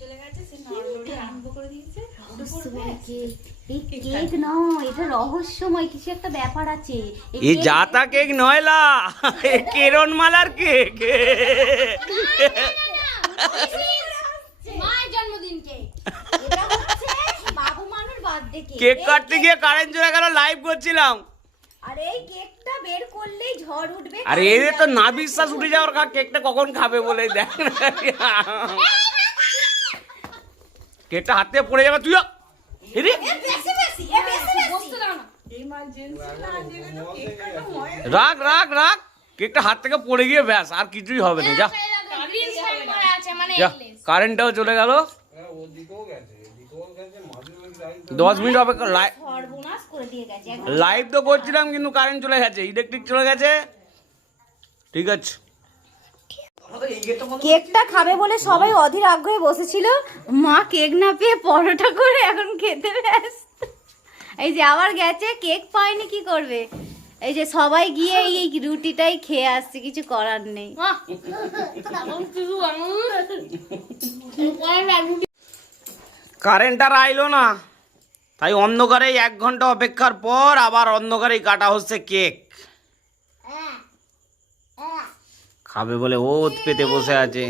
Cake নয়, এটা রহস্যময় কিছু একটা ব্যাপার আছে। এই জাতা কেক নয়লা, কেরন মালার কেক। কেক কাটতে গিয়ে কারেন্ট চলে গেল, লাইভ করছিলাম। আরে এই কেকটা বের করলেই ঝড় উঠবে। আরে এদের তো না বিশ্বাস উঠে যাওয়ার, কেকটা কখন খাবে বলে দেখ। কেকটা হাতে পড়ে যাবে, তুইও রাখ রাখ রাখ, কেকটা হাত থেকে পড়ে গিয়ে ব্যাস, আর কিছুই হবে না। যা কারেন্টটাও চলে গেল, 10 মিনিট অপেক্ষা। লাইভ তো করছিলাম কিন্তু কারেন্ট চলে গেছে, ইলেকট্রিক চলে গেছে। ঠিক আছে, কেকটা খাবে বলে সবাই অধীর আগ্রহে বসেছিল, মা কেক না পেয়ে পরোটা করে এখন খেতে ব্যস্ত। এই যে আবার গেছে, কেক পায়নি, কি করবে? এই যে সবাই গিয়ে এই রুটিটাই খেয়ে আসছে, কিছু করার নেই। কারেন্ট আর আইলো না, তাই অন্ধকারে 1 ঘন্টা অপেক্ষার পর আবার অন্ধকারেই কাটা হচ্ছে কেক। খাবে বলে ওত পেতে বসে আছে।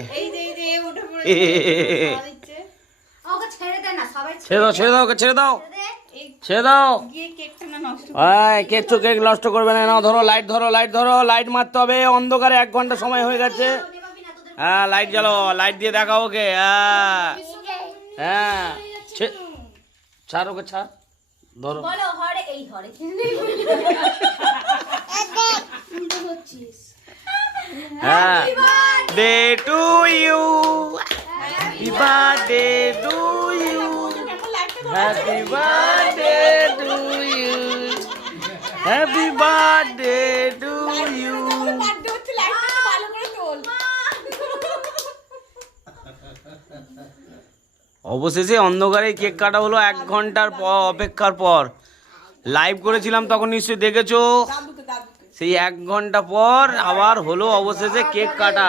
ছেড়ে দাও, ছেড়ে দাও, ওকে ছেড়ে দাও, ছেড়ে দাও। কেক তো, কেক নষ্ট করবে না। নাও ধরো, লাইট ধরো, লাইট ধরো, লাইট মারতে হবে। অন্ধকারে 1 ঘন্টা সময় হয়ে গেছে। হ্যাঁ, লাইট জ্বালো, লাইট দিয়ে দেখাও ওকে। হ্যাঁ হ্যাঁ, ছাড় ওকে, ছাড়, ধরো। হ্যাঁ, day to you, happy birthday to you, happy birthday to you, happy birthday to you. অবশেষে অন্ধকারে কেক কাটা হলো 1 ঘন্টার অপেক্ষার পর। লাইভ করেছিলাম তখন নিশ্চয়ই দেখেছো। সেই 1 ঘন্টা পর আবার হলো অবশেষে কেক কাটা।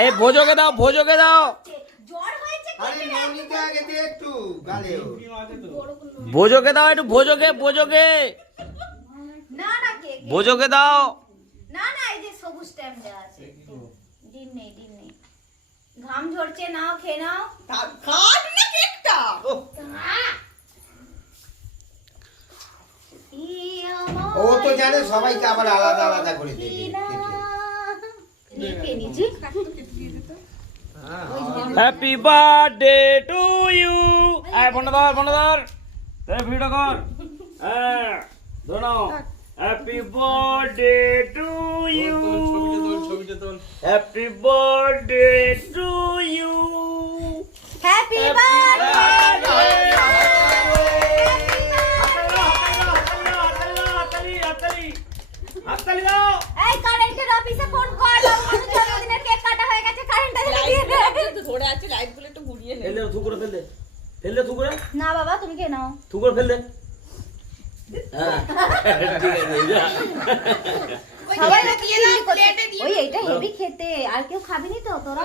এই ভোজকে দাও, ভোজকে দাও, ভোজকে দাও, একটু ভোজকে, ভোজকে, ভোজকে দাও। না না, এই যে সবুজ স্ট্যাম্প দেওয়া আছে, ডিম নেই, ডিম নেই। ঘাম ঝরছে, নাও, খেয়ে নাও। খাট না কেকটা। ও তো জানে সবাইকে আবার আলাদা আলাদা করে দেবে। Happy birthday to you. আয় ফোনটা ধর, ফোনটা ধর, ভিডিও কর। হ্যাঁ ধরো। Happy birthday to you, happy birthday to you, happy birthday. হাততালি দাও। এই কারেন্টের অফিসে ফোন কর, আমার জন্মদিনের কেক কাটা হয়ে গেছে, কারেন্টটা দিয়ে দে। তো ধরে আছে, লাইটগুলো একটু ঘুরিয়ে নে। ফেল দে, থু করে ফেল দে, ফেল দে, থু করে। না বাবা, তুমি খেয়ে নাও। থু করে ফেল দে। হ্যাঁ ঠিক আছে, যা। সবাই দিয়ে দাও প্লেটে দিয়ে। ওই এইটা হেভি খেতে, আর কেউ খাবি নি তো তোরা?